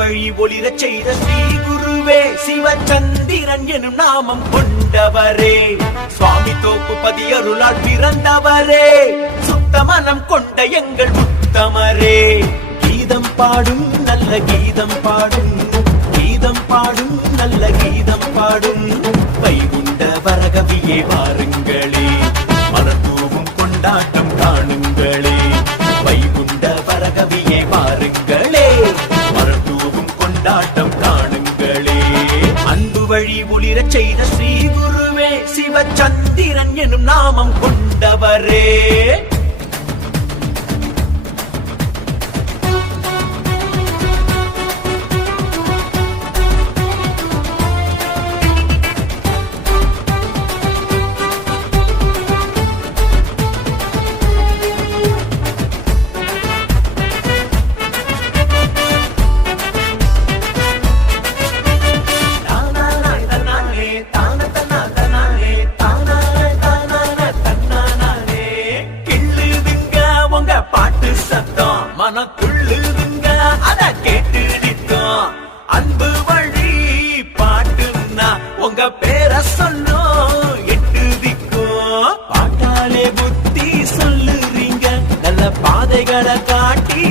வழி ஒளிரச் செய்த ஸ்ரீ குருவே சிவச்சந்திரன் எனும் நாமம் கொண்டவரே சுவாமி தோப்பு பதியருளால் பிறந்தவரே சுத்த மனம் கொண்ட எங்கள் உத்தமரே கீதம் பாடும் நல்ல கீதம் பாடும் கீதம் பாடும் நல்ல கீதம் பாடும் வைகுண்ட வரகவியே வாருங்களே மலர்தூவும் கொண்டாட்டம் காணுங்களே வைகுண்ட வரகவியே வாருங்களே மலர்தூவும் கொண்டாட்டம் காணுங்களே அன்பு வழி ஒளிரச் செய்த ஸ்ரீ குருவே சிவச்சந்திரன் எனும் நாமம் கொண்டவரே மனக்குள்ளுதுங்க அத கேட்டு நிற்கும் அன்பு வழி பாட்டுன்னா உங்க பேர சொல்லும் எட்டு திக்கும் பாட்டாலே புத்தி சொல்லுறீங்க நல்ல பாதைகளை காட்டி